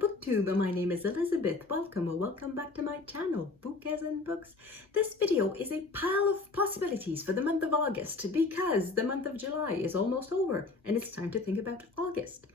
Booktube. My name is Elizabeth. Welcome or welcome back to my channel, Book as in Books. This video is a pile of possibilities for the month of August because the month of July is almost over and it's time to think about August.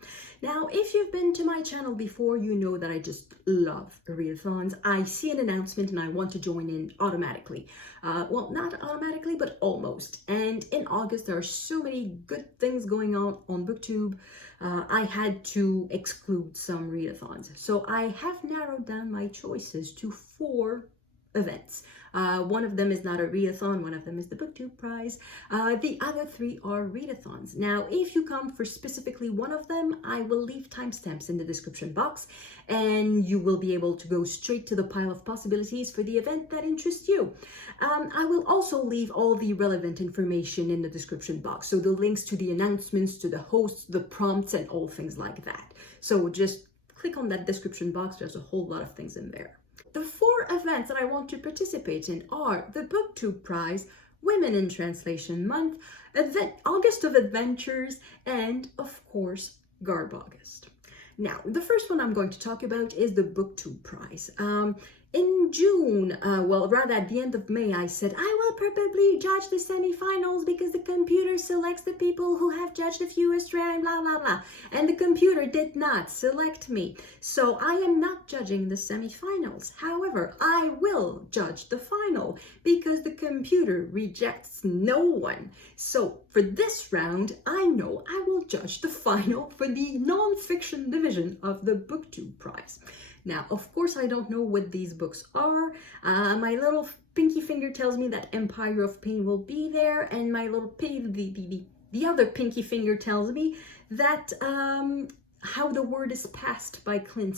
Now, if you've been to my channel before, you know that I just love readathons. I see an announcement and I want to join in automatically. Well, not automatically, but almost. And in August, there are so many good things going on Booktube. I had to exclude some readathons. So I have narrowed down my choices to 4 events. One of them is not a readathon, one of them is the Booktube Prize. The other 3 are readathons. Now, if you come for specifically one of them, I will leave timestamps in the description box and you will be able to go straight to the pile of possibilities for the event that interests you. I will also leave all the relevant information in the description box. So the links to the announcements, to the hosts, the prompts, and all things like that. So just click on that description box. There's a whole lot of things in there. The 4 events that I want to participate in are the Booktube Prize, Women in Translation Month, AugustOfAdventures, and of course, Garbaugust. Now, the first one I'm going to talk about is the Booktube Prize. In June, well, rather at the end of May, I said, I will probably judge the semifinals because the computer selects the people who have judged the fewest round, blah, blah, blah. And the computer did not select me. So I am not judging the semifinals. However, I will judge the final because the computer rejects no one. So for this round, I know I will judge the final for the non-fiction division of the Booktube Prize. Now, of course, I don't know what these books are. My little pinky finger tells me that Empire of Pain will be there, and my little the other pinky finger tells me that How the Word is Passed by Clint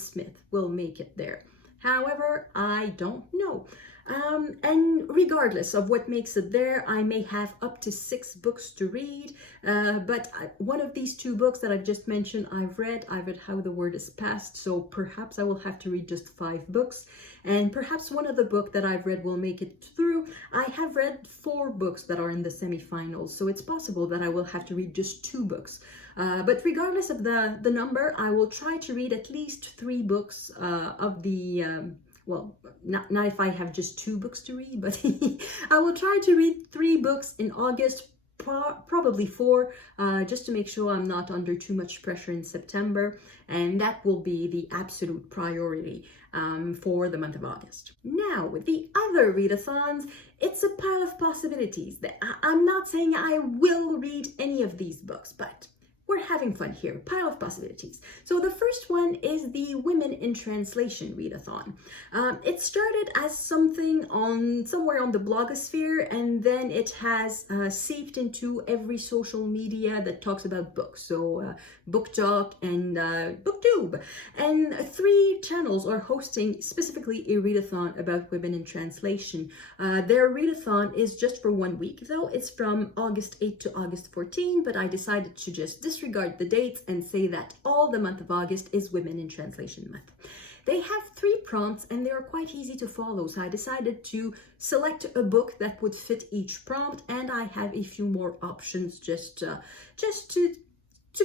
will make it there. However, I don't know. And regardless of what makes it there, I may have up to 6 books to read, but one of these 2 books that I've just mentioned, I've read How the Word is Passed, so perhaps I will have to read just 5 books, and perhaps one of the books that I've read will make it through. I have read 4 books that are in the semifinals, so it's possible that I will have to read just 2 books. But regardless of the number, I will try to read at least 3 books of the well, not if I have just 2 books to read, but I will try to read 3 books in August, probably 4, just to make sure I'm not under too much pressure in September. And that will be the absolute priority for the month of August. Now, with the other readathons, it's a pile of possibilities. I'm not saying I will read any of these books, but we're having fun here, pile of possibilities. So the first one is the Women in Translation readathon. It started as something somewhere on the blogosphere, and then it has seeped into every social media that talks about books. So Book Talk and Booktube. And 3 channels are hosting specifically a readathon about women in translation. Their readathon is just for 1 week, though. It's from August 8 to August 14, but I decided to just disregard the dates and say that all the month of August is Women in Translation Month. They have 3 prompts and they are quite easy to follow. So I decided to select a book that would fit each prompt, and I have a few more options just to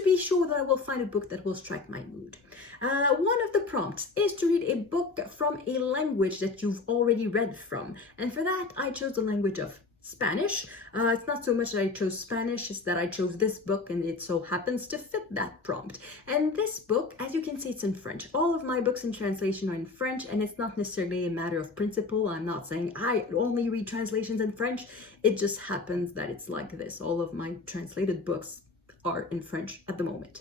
be sure that I will find a book that will strike my mood. One of the prompts is to read a book from a language that you've already read from. And for that, I chose the language of Spanish. It's not so much that I chose Spanish, it's that I chose this book and it so happens to fit that prompt. And this book, as you can see, it's in French. All of my books in translation are in French, and it's not necessarily a matter of principle. I'm not saying I only read translations in French. It just happens that it's like this. All of my translated books are in French at the moment.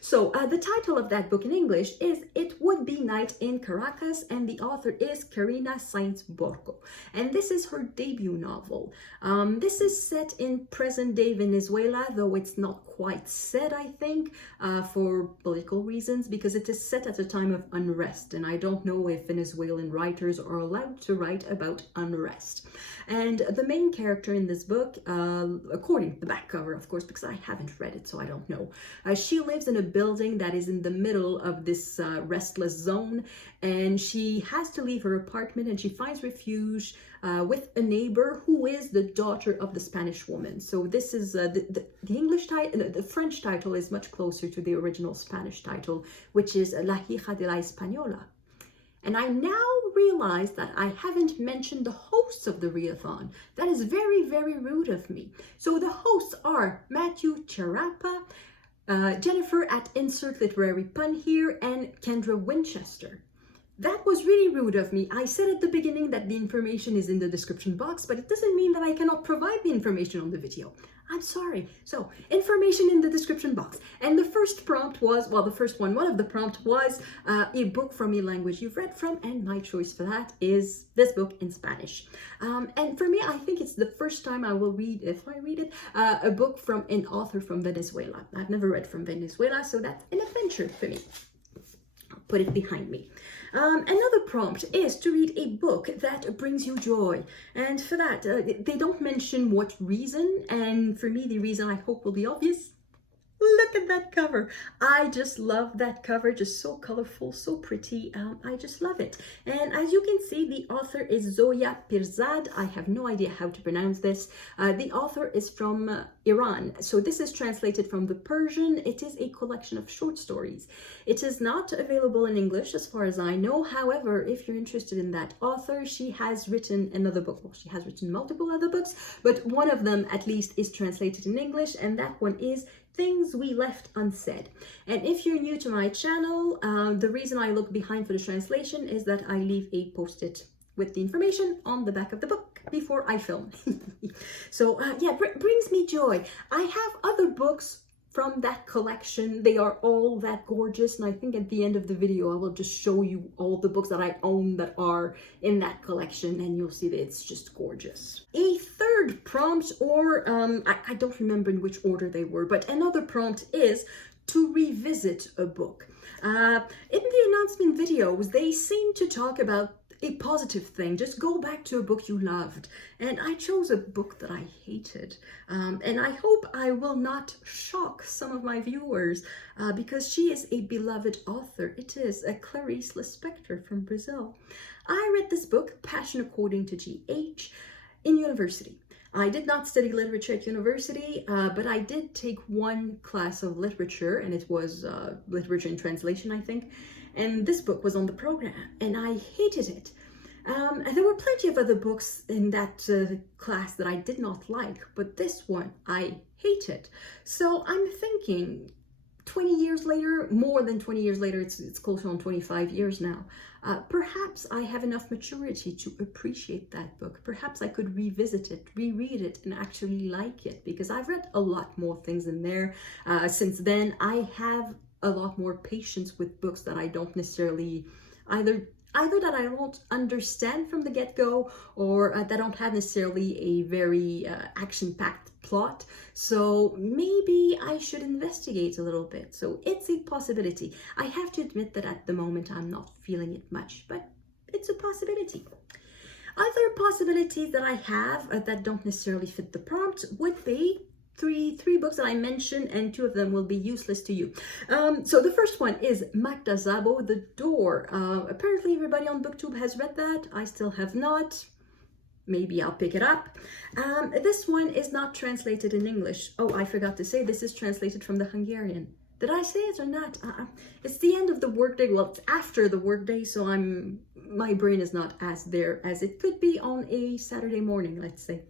So the title of that book in English is It Would Be Night in Caracas, and the author is Karina Sainz-Borco. And this is her debut novel. This is set in present-day Venezuela, though it's not quite set, I think, for political reasons, because it is set at a time of unrest, and I don't know if Venezuelan writers are allowed to write about unrest. And the main character in this book, according to the back cover, of course, because I haven't haven't read it, so I don't know. She lives in a building that is in the middle of this restless zone, and she has to leave her apartment, and she finds refuge with a neighbor who is the daughter of the Spanish woman. So this is the English title. The French title is much closer to the original Spanish title, which is La hija de la Española. And I now realize that I haven't mentioned the hosts of the readathon. That is very, very rude of me. So the hosts are Matthew Charapa, Jennifer at Insert Literary Pun here, and Kendra Winchester. That was really rude of me. I said at the beginning that the information is in the description box, but it doesn't mean that I cannot provide the information on the video. I'm sorry. So, information in the description box. And the first prompt was, well, the first one of the prompts was a book from a language you've read from, and my choice for that is this book in Spanish. And for me, I think it's the first time I will read, if I read it, a book from an author from Venezuela. I've never read from Venezuela, so that's an adventure for me. I'll put it behind me. Another prompt is to read a book that brings you joy, and for that they don't mention what reason, and for me the reason I hope will be obvious. Look at that cover. I just love that cover, just so colorful, so pretty. I just love it. And as you can see, the author is Zoya Pirzad. I have no idea how to pronounce this. The author is from Iran. So this is translated from the Persian. It is a collection of short stories. It is not available in English as far as I know. However, if you're interested in that author, she has written another book. Well, she has written multiple other books, but one of them at least is translated in English, and that one is Things We Left Unsaid. And if you're new to my channel, the reason I look behind for the translation is that I leave a post-it with the information on the back of the book before I film. So yeah, brings me joy. I have other books from that collection. They are all that gorgeous, and I think at the end of the video I will just show you all the books that I own that are in that collection, and you'll see that it's just gorgeous. A third prompt, or I don't remember in which order they were, but another prompt is to revisit a book. In the announcement videos, they seem to talk about a positive thing. Just go back to a book you loved. And I chose a book that I hated. And I hope I will not shock some of my viewers because she is a beloved author. It is Clarice Lispector from Brazil. I read this book, Passion According to G.H., in university. I did not study literature at university, but I did take one class of literature, and it was literature and translation, I think. And this book was on the program, and I hated it. And there were plenty of other books in that class that I did not like, but this one I hated. So I'm thinking 20 years later, more than 20 years later, it's closer on 25 years now, perhaps I have enough maturity to appreciate that book. Perhaps I could revisit it, reread it, and actually like it, because I've read a lot more things in there. Since then, I have a lot more patience with books that I don't necessarily either that I don't understand from the get-go, or that don't have necessarily a very action-packed plot. So maybe I should investigate a little bit. So it's a possibility. I have to admit that at the moment I'm not feeling it much, but it's a possibility. Other possibilities that I have that don't necessarily fit the prompt would be three books that I mentioned, and two of them will be useless to you. So the first one is Magda Szabo, The Door. Apparently everybody on Booktube has read that. I still have not. Maybe I'll pick it up. This one is not translated in English. Oh, I forgot to say this is translated from the Hungarian. Did I say it or not? It's the end of the workday. Well, it's after the workday, so my brain is not as there as it could be on a Saturday morning, let's say.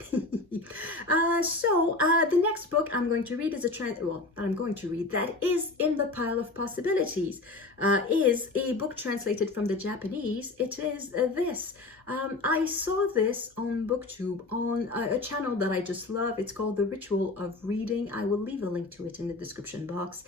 The next book I'm going to read is that is in the pile of possibilities, is a book translated from the Japanese. It is this. I saw this on Booktube on a channel that I just love. It's called The Ritual of Reading. I will leave a link to it in the description box.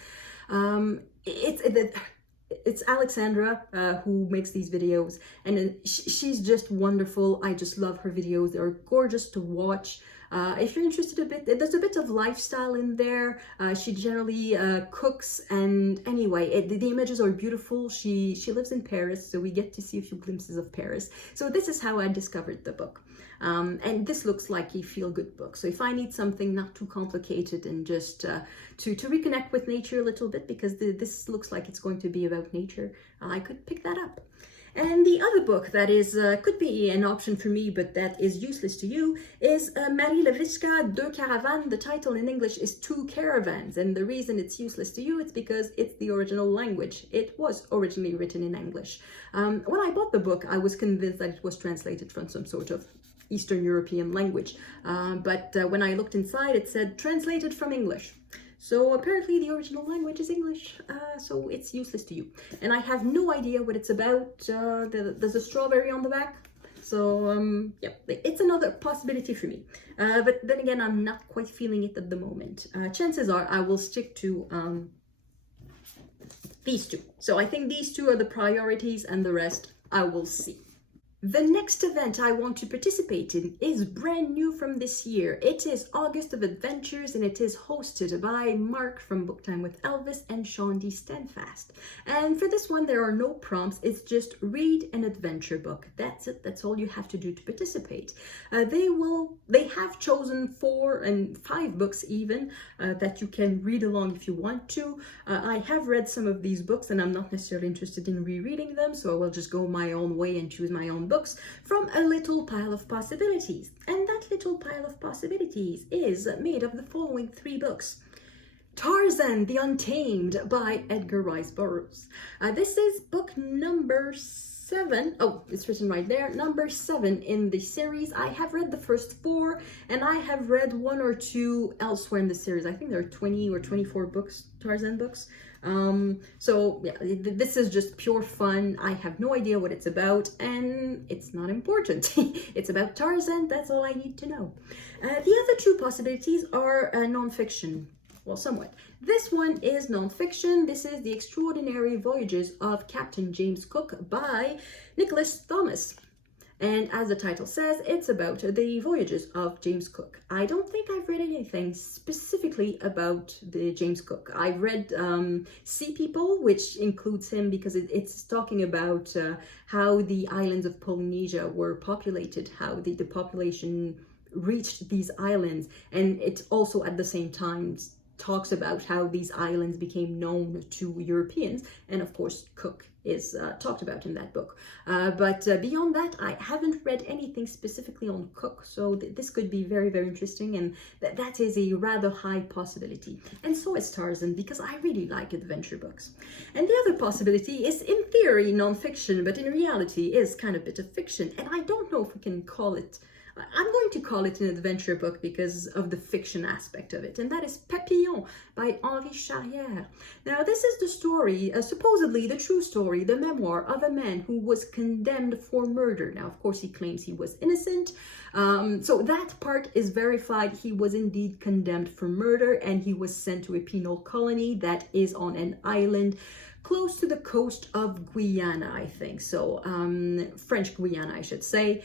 It's Alexandra who makes these videos, and she's just wonderful. I just love her videos. They're gorgeous to watch. If you're interested there's a bit of lifestyle in there. She generally cooks, and anyway, the images are beautiful. She lives in Paris, so we get to see a few glimpses of Paris. So this is how I discovered the book. And this looks like a feel-good book. So if I need something not too complicated and just to reconnect with nature a little bit, because this looks like it's going to be about nature, I could pick that up. And the other book that is could be an option for me, but that is useless to you, is Marie Levriska, Deux Caravanes. The title in English is Two Caravans, and the reason it's useless to you is because it's the original language. It was originally written in English. When I bought the book, I was convinced that it was translated from some sort of Eastern European language, but when I looked inside, it said translated from English. So apparently the original language is English, so it's useless to you. And I have no idea what it's about. There's a strawberry on the back. So yeah, it's another possibility for me. But then again, I'm not quite feeling it at the moment. Chances are I will stick to these two. So I think these two are the priorities, and the rest I will see. The next event I want to participate in is brand new from this year. It is AugustOfAdventures, and it is hosted by Mark from Booktime with Elvis and Sean D. Stanfast. And for this one, there are no prompts. It's just read an adventure book. That's it. That's all you have to do to participate. They have chosen 4 and 5 books even that you can read along if you want to. I have read some of these books, and I'm not necessarily interested in rereading them, so I will just go my own way and choose my own books from a little pile of possibilities. And that little pile of possibilities is made of the following 3 books. Tarzan the Untamed by Edgar Rice Burroughs. This is book number 7. Oh, it's written right there. Number 7 in the series. I have read the first 4, and I have read 1 or 2 elsewhere in the series. I think there are 20 or 24 books, Tarzan books. So yeah, this is just pure fun. I have no idea what it's about, and it's not important. It's about Tarzan. That's all I need to know. The other 2 possibilities are nonfiction. Well, somewhat. This one is nonfiction. This is The Extraordinary Voyages of Captain James Cook by Nicholas Thomas. And as the title says, it's about the voyages of James Cook. I don't think I've read anything specifically about the James Cook. I've read Sea People, which includes him because it's talking about how the islands of Polynesia were populated, how the population reached these islands. And it also at the same time talks about how these islands became known to Europeans, and of course Cook is talked about in that book. But beyond that, I haven't read anything specifically on Cook, so this could be very, very interesting, and that is a rather high possibility. And so is Tarzan, because I really like adventure books. And the other possibility is, in theory, non-fiction, but in reality is kind of a bit of fiction, and I don't know if we can call it, I'm going to call it an adventure book because of the fiction aspect of it, and that is Papillon by Henri Charrière. Now, this is the story, supposedly the true story, the memoir of a man who was condemned for murder. Now, of course, he claims he was innocent, so that part is verified. He was indeed condemned for murder, and he was sent to a penal colony that is on an island close to the coast of Guyana, I think. So French Guiana, I should say.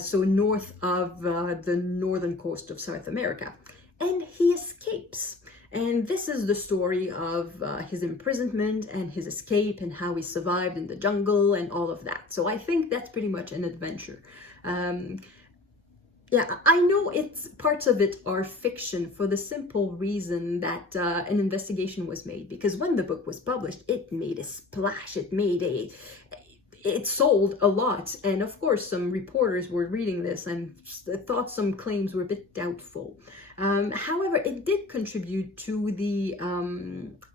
So north of the northern coast of South America. And he escapes. And this is the story of his imprisonment and his escape and how he survived in the jungle and all of that. So I think that's pretty much an adventure. Yeah, I know parts of it are fiction for the simple reason that an investigation was made, because when the book was published, it made a splash. It sold a lot, and of course some reporters were reading this and thought some claims were a bit doubtful. However, it did contribute to the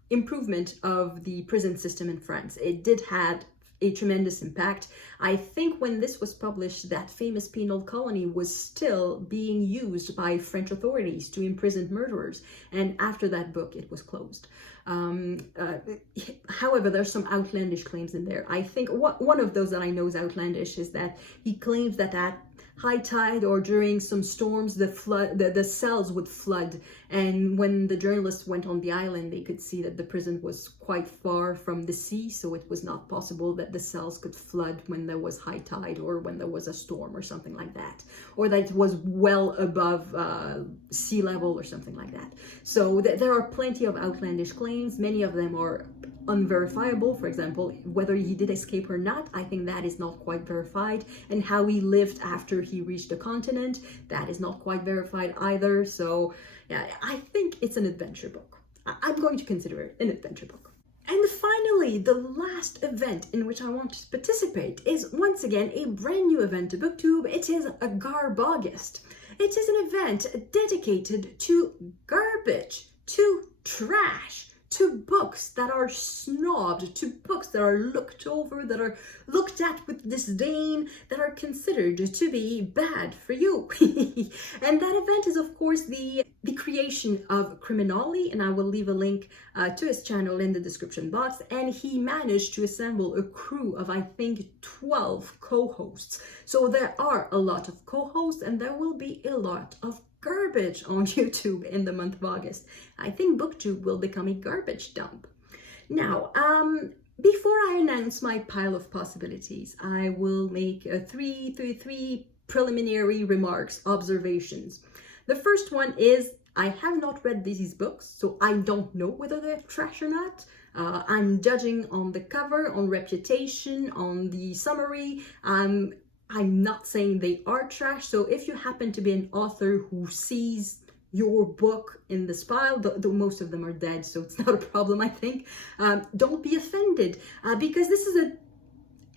improvement of the prison system in France. It did have a tremendous impact. I think when this was published, that famous penal colony was still being used by French authorities to imprison murderers, and after that book it was closed. However, there's some outlandish claims in there. I think one of those that I know is outlandish is that he claims that at high tide or during some storms, the cells would flood, and when the journalists went on the island, they could see that the prison was quite far from the sea, so it was not possible that the cells could flood when there was high tide or when there was a storm or something like that, or that it was well above sea level or something like that. So there are plenty of outlandish claims. Many of them are unverifiable. For example, whether he did escape or not, I think that is not quite verified, and how he lived after he reached the continent, that is not quite verified either. So yeah, I think it's an adventure book. I'm going to consider it an adventure book. And finally, the last event in which I want to participate is once again a brand new event to BookTube. It is a Garbaugust. It is an event dedicated to garbage, to trash, to books that are snobbed, to books that are looked over, that are looked at with disdain, that are considered to be bad for you. And that event is, of course, the creation of Criminali, and I will leave a link to his channel in the description box. And he managed to assemble a crew of, I think, 12 co-hosts. So there are a lot of co-hosts, and there will be a lot of garbage on YouTube in the month of August. I think BookTube will become a garbage dump. Now, before I announce my pile of possibilities, I will make three preliminary remarks, observations. The first one is I have not read these books, so I don't know whether they're trash or not. I'm judging on the cover, on reputation, on the summary. I'm not saying they are trash, so if you happen to be an author who sees your book in this pile, though most of them are dead, so it's not a problem, I think, don't be offended, because this is an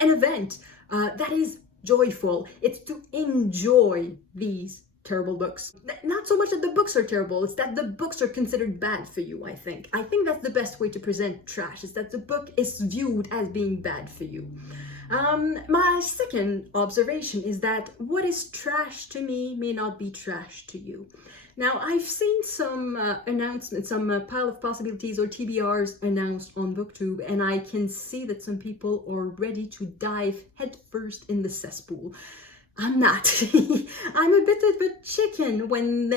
event that is joyful. It's to enjoy these terrible books. Not so much that the books are terrible, it's that the books are considered bad for you, I think. I think that's the best way to present trash, is that the book is viewed as being bad for you. My second observation is that what is trash to me may not be trash to you. Now, I've seen some announcements, some pile of possibilities or TBRs announced on BookTube, and I can see that some people are ready to dive headfirst in the cesspool. I'm not. I'm a bit of a chicken when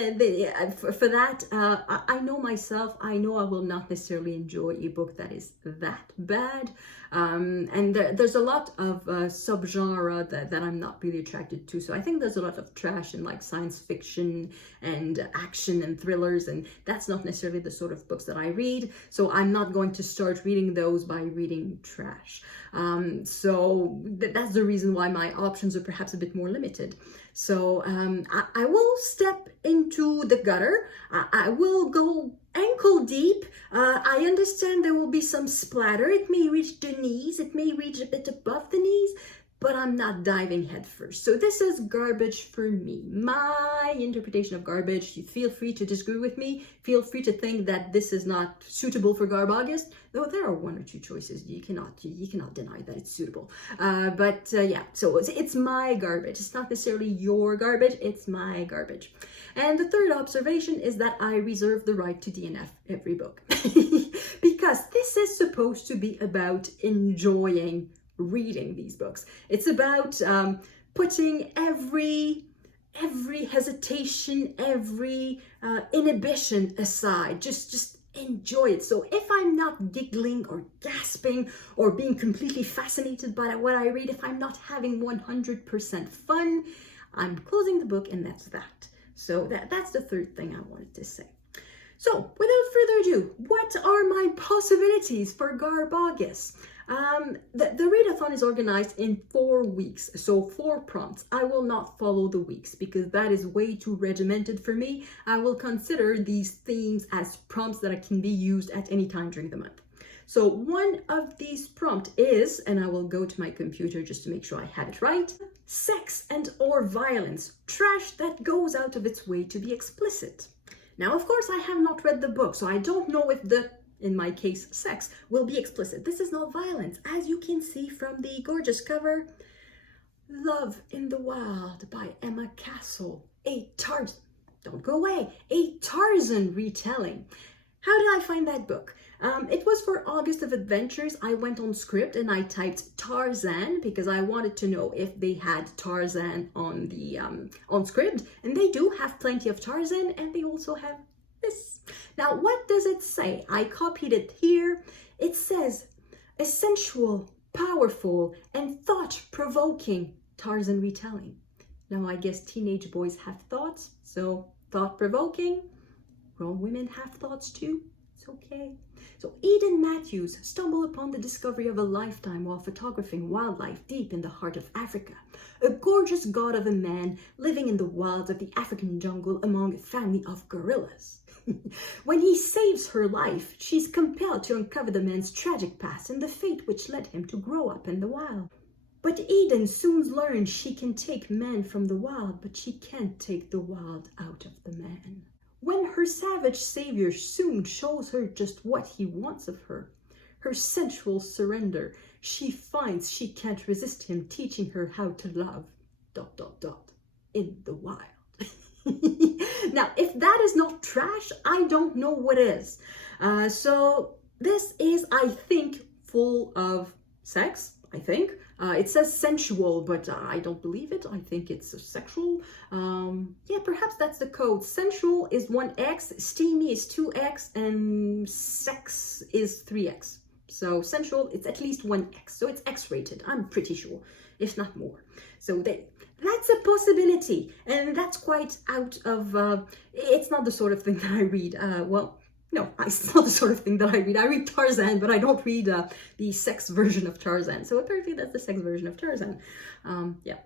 for that. I know myself. I know I will not necessarily enjoy a book that is that bad. And there's a lot of subgenre that I'm not really attracted to. So I think there's a lot of trash in like science fiction and action and thrillers, and that's not necessarily the sort of books that I read. So I'm not going to start reading those by reading trash. So that's the reason why my options are perhaps a bit more limited. So I will step into the gutter. I will go ankle deep. I understand there will be some splatter. It may reach the knees. It may reach a bit above the knees, but I'm not diving headfirst. So this is garbage for me. My interpretation of garbage. You feel free to disagree with me. Feel free to think that this is not suitable for Garbaugust. Though there are one or two choices. You cannot deny that it's suitable. But yeah, so it's my garbage. It's not necessarily your garbage. It's my garbage. And the third observation is that I reserve the right to DNF every book. Because this is supposed to be about enjoying reading these books. It's about putting every hesitation, every inhibition aside. Just enjoy it. So if I'm not giggling or gasping or being completely fascinated by what I read, if I'm not having 100% fun, I'm closing the book, and that's that. So that's the third thing I wanted to say. So without further ado, what are my possibilities for Garbaugust? The readathon is organized in 4 weeks, so 4 prompts. I will not follow the weeks because that is way too regimented for me. I will consider these themes as prompts that can be used at any time during the month. So one of these prompts is, and I will go to my computer just to make sure I have it right, sex and or violence, trash that goes out of its way to be explicit. Now, of course, I have not read the book, so I don't know if in my case, sex will be explicit. This is not violence. As you can see from the gorgeous cover, Love in the Wild by Emma Castle, a Tarzan retelling. How did I find that book? It was for August of Adventures. I went on script and I typed Tarzan because I wanted to know if they had Tarzan on the on script, and they do have plenty of Tarzan, and they also have this. Now, what does it say? I copied it here. It says a sensual, powerful, and thought-provoking Tarzan retelling. Now, I guess teenage boys have thoughts, so thought-provoking. Grown women have thoughts too. It's okay. So Eden Matthews stumbled upon the discovery of a lifetime while photographing wildlife deep in the heart of Africa. A gorgeous god of a man living in the wilds of the African jungle among a family of gorillas. When he saves her life, she's compelled to uncover the man's tragic past and the fate which led him to grow up in the wild. But Eden soon learns she can take man from the wild, but she can't take the wild out of the man. When her savage savior soon shows her just what he wants of her, her sensual surrender, she finds she can't resist him teaching her how to love ... in the wild. Now, if that is not trash, I don't know what is. So this is, I think, full of sex, I think. It says sensual, but I don't believe it. I think it's sexual. Yeah, perhaps that's the code. Sensual is 1x, steamy is 2x, and sex is 3x. So sensual, it's at least 1x. So it's X-rated, I'm pretty sure, if not more. So that's a possibility, and that's quite out of, it's not the sort of thing that I read. Well, no, it's not the sort of thing that I read. I read Tarzan, but I don't read the sex version of Tarzan. So apparently that's the sex version of Tarzan. Yeah,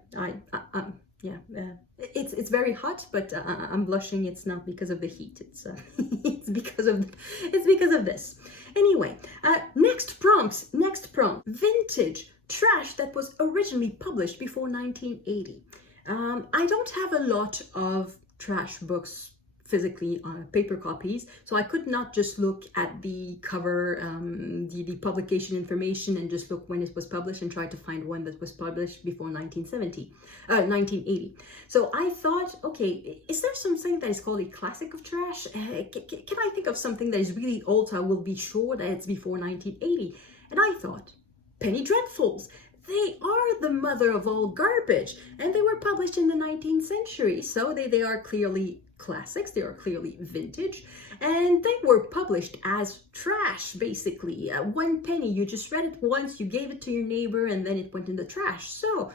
it's very hot, but I'm blushing. It's not because of the heat. It's it's because of this. Anyway, next prompt. Vintage trash that was originally published before 1980. I don't have a lot of trash books physically on paper copies, so I could not just look at the cover, the publication information, and just look when it was published and try to find one that was published before 1980. So I thought, okay, is there something that is called a classic of trash? Can I think of something that is really old so I will be sure that it's before 1980? And I thought, Penny Dreadfuls. They are the mother of all garbage, and they were published in the 19th century, so they are clearly classics, they are clearly vintage, and they were published as trash, basically. 1 penny, you just read it once, you gave it to your neighbor, and then it went in the trash. So,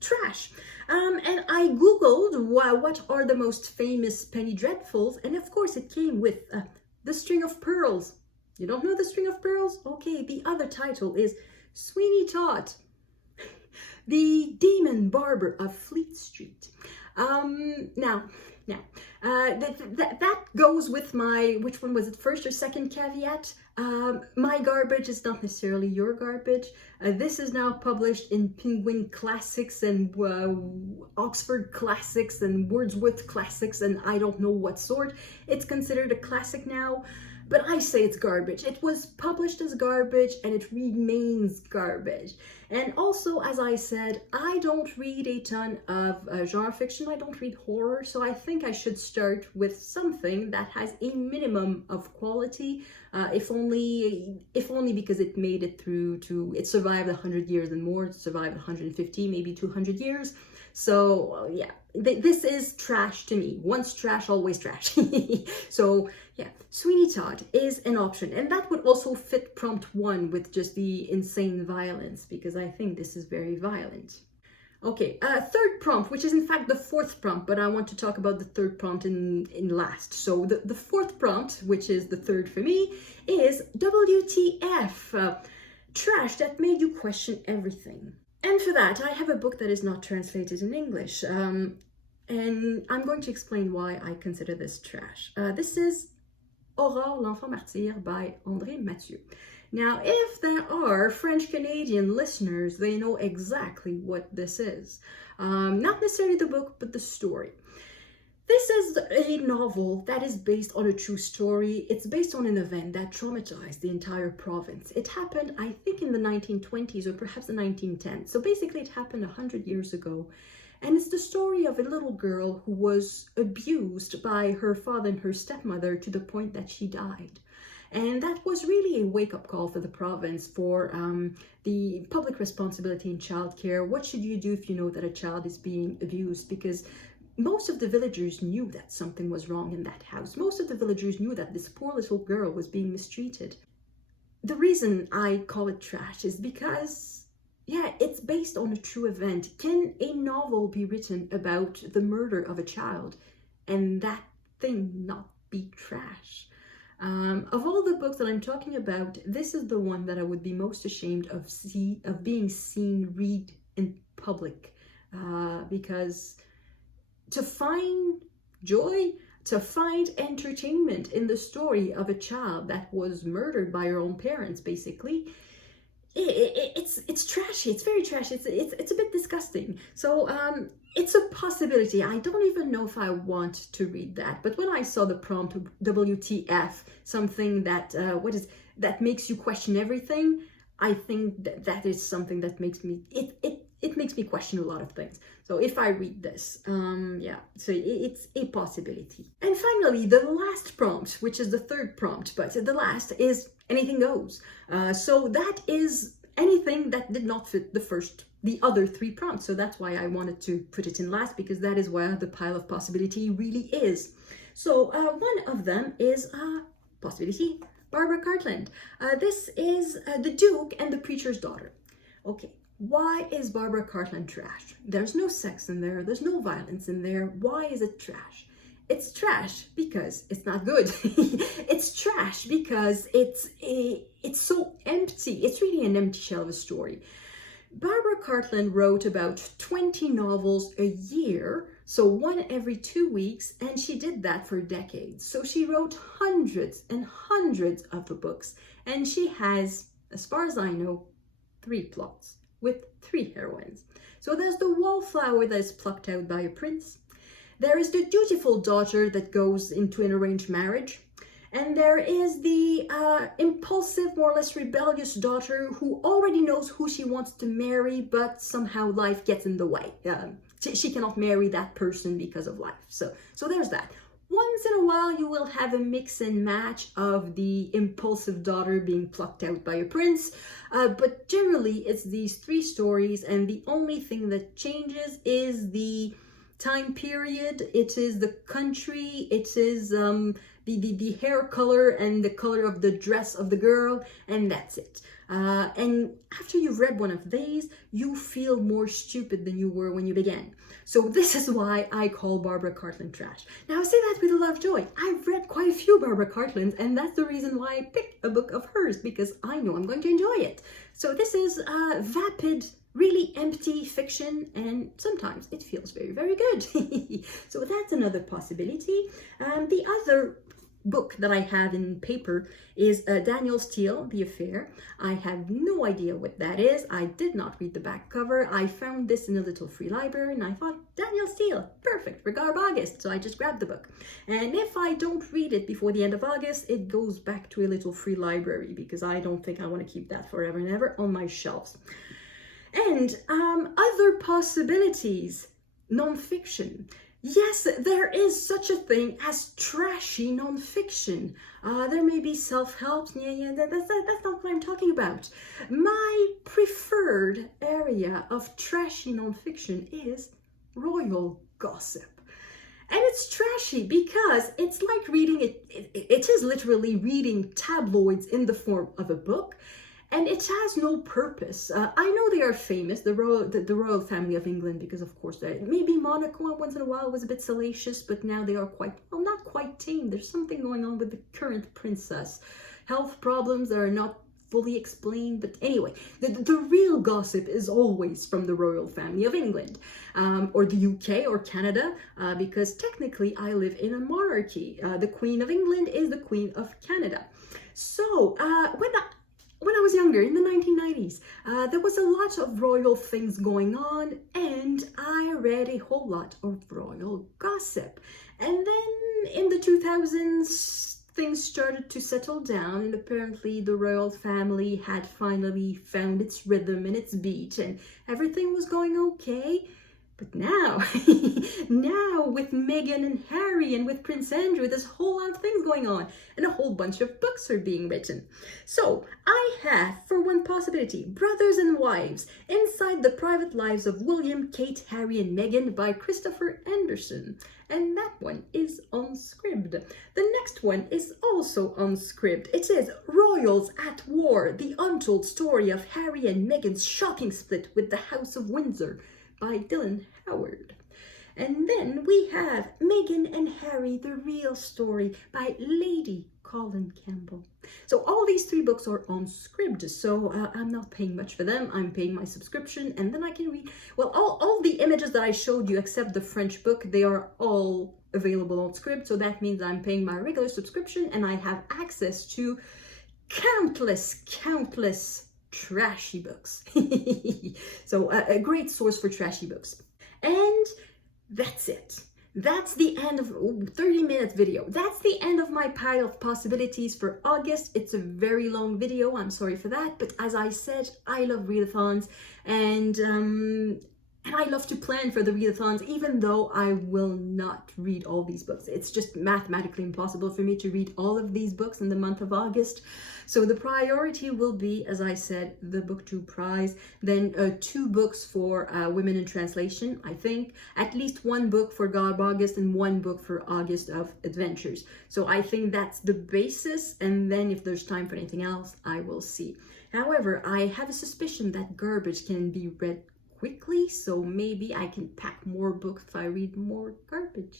trash. And I googled what are the most famous Penny Dreadfuls, and of course it came with The String of Pearls. You don't know The String of Pearls? Okay, the other title is Sweeney Todd, the Demon Barber of Fleet Street. That goes with my, which one was it, first or second caveat? My garbage is not necessarily your garbage. This is now published in Penguin Classics and Oxford Classics and Wordsworth Classics and I don't know what sort. It's considered a classic now. But I say it's garbage. It was published as garbage and it remains garbage. And also, as I said, I don't read a ton of genre fiction. I don't read horror. So I think I should start with something that has a minimum of quality, if only because it made it through to, it survived 100 years and more. It survived 150, maybe 200 years. So yeah, this is trash to me. Once trash, always trash. So yeah, Sweeney Todd is an option. And that would also fit prompt 1 with just the insane violence, because I think this is very violent. Okay, third prompt, which is in fact the 4th prompt, but I want to talk about the 3rd prompt in last. So the 4th prompt, which is the 3rd for me, is WTF, trash that made you question everything. And for that, I have a book that is not translated in English, and I'm going to explain why I consider this trash. This is Aurore, l'Enfant Martyr by André Mathieu. Now, if there are French-Canadian listeners, they know exactly what this is. Not necessarily the book, but the story. This is a novel that is based on a true story. It's based on an event that traumatized the entire province. It happened, I think, in the 1920s or perhaps the 1910s. So basically it happened 100 years ago. And it's the story of a little girl who was abused by her father and her stepmother to the point that she died. And that was really a wake-up call for the province for the public responsibility in childcare. What should you do if you know that a child is being abused? Because most of the villagers knew that something was wrong in that house. Most of the villagers knew that this poor little girl was being mistreated. The reason I call it trash is because, yeah, it's based on a true event. Can a novel be written about the murder of a child and that thing not be trash? Of all the books that I'm talking about, this is the one that I would be most ashamed of being seen read in public, because to find joy, to find entertainment in the story of a child that was murdered by her own parents, basically, it's trashy. It's very trashy. It's a bit disgusting. So it's a possibility. I don't even know if I want to read that. But when I saw the prompt, WTF, something that that makes you question everything, I think that is something that makes me it makes me question a lot of things. So if I read this, yeah, so it's a possibility. And finally, the last prompt, which is the third prompt, but the last is anything goes. So that is anything that did not fit the other three prompts. So that's why I wanted to put it in last, because that is where the pile of possibility really is. So one of them is possibility Barbara Cartland. This is the Duke and the Preacher's Daughter. Okay. Why is Barbara Cartland trash? There's no sex in there. There's no violence in there. Why is it trash? It's trash because it's not good. It's trash because it's so empty. It's really an empty shell of a story. Barbara Cartland wrote about 20 novels a year, so one every 2 weeks, and she did that for decades. So she wrote hundreds and hundreds of the books, and she has, as far as I know, 3 plots with 3 heroines. So there's the wallflower that is plucked out by a prince. There is the dutiful daughter that goes into an arranged marriage. And there is the impulsive, more or less rebellious daughter who already knows who she wants to marry, but somehow life gets in the way. She cannot marry that person because of life. So there's that. Once in a while, you will have a mix and match of the impulsive daughter being plucked out by a prince. But generally, it's these 3 stories, and the only thing that changes is the time period. It is the country. It is the hair color and the color of the dress of the girl, and that's it. And after you've read one of these, you feel more stupid than you were when you began. So this is why I call Barbara Cartland trash. Now I say that with a lot of joy. I've read quite a few Barbara Cartlands, and that's the reason why I picked a book of hers, because I know I'm going to enjoy it. So this is vapid, really empty fiction, and sometimes it feels very, very good. So that's another possibility. The other book that I have in paper is Daniel Steele, The Affair. I have no idea what that is. I did not read the back cover. I found this in a little free library, and I thought, Daniel Steele, perfect for Garbaugust. So I just grabbed the book. And if I don't read it before the end of August, it goes back to a little free library, because I don't think I want to keep that forever and ever on my shelves. And other possibilities, nonfiction. Yes, there is such a thing as trashy nonfiction. There may be self-help. Yeah, that's not what I'm talking about. My preferred area of trashy nonfiction is royal gossip. And it's trashy because it's like reading it is literally reading tabloids in the form of a book. And it has no purpose. I know they are famous, the royal family of England, because of course maybe Monaco once in a while was a bit salacious, but now they are quite, well, not quite tame. There's something going on with the current princess. Health problems that are not fully explained, but anyway, the real gossip is always from the royal family of England, or the UK or Canada, because technically I live in a monarchy. The Queen of England is the Queen of Canada. So when I was younger, in the 1990s, there was a lot of royal things going on, and I read a whole lot of royal gossip. And then in the 2000s, things started to settle down, and apparently the royal family had finally found its rhythm and its beat, and everything was going okay. But now, now with Meghan and Harry and with Prince Andrew, there's a whole lot of things going on and a whole bunch of books are being written. So I have, for one possibility, Brothers and Wives, Inside the Private Lives of William, Kate, Harry and Meghan by Christopher Anderson. And that one is on Scribd. The next one is also on Scribd. It is Royals at War, the untold story of Harry and Meghan's shocking split with the House of Windsor by Dylan Howard. And then we have Meghan and Harry, the Real Story by Lady Colin Campbell. So all these 3 books are on Scribd, so I'm not paying much for them. I'm paying my subscription, and then I can read, well, all the images that I showed you except the French book, they are all available on Scribd, so that means I'm paying my regular subscription and I have access to countless trashy books. So a great source for trashy books. And that's it. That's the end of 30-minute video. That's the end of my pile of possibilities for August. It's a very long video. I'm sorry for that. But as I said, I love readathons, and I love to plan for the readathons, even though I will not read all these books. It's just mathematically impossible for me to read all of these books in the month of August. So the priority will be, as I said, the Booktube Prize, then 2 books for Women in Translation, I think, at least 1 book for Garbaugust and 1 book for AugustOfAdventures. So I think that's the basis, and then if there's time for anything else, I will see. However, I have a suspicion that garbage can be read quickly, so maybe I can pack more books if I read more garbage.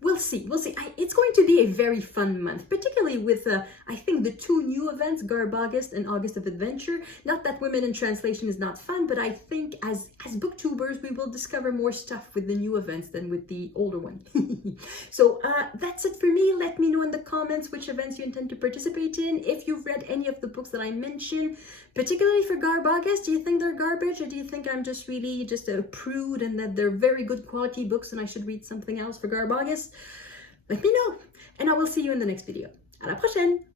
We'll see. It's going to be a very fun month, particularly with I think the 2 new events, Garbaugust and Augustofadventures. Not that Women in Translation is not fun, but I think as booktubers we will discover more stuff with the new events than with the older one. So that's it for me. Let me know in the comments which events you intend to participate in. If you've read any of the books that I mentioned, particularly for Garbaugust, do you think they're garbage, or do you think I'm just really a prude and that they're very good quality books and I should read something else for Garbaugust? Let me know, and I will see you in the next video. À la prochaine!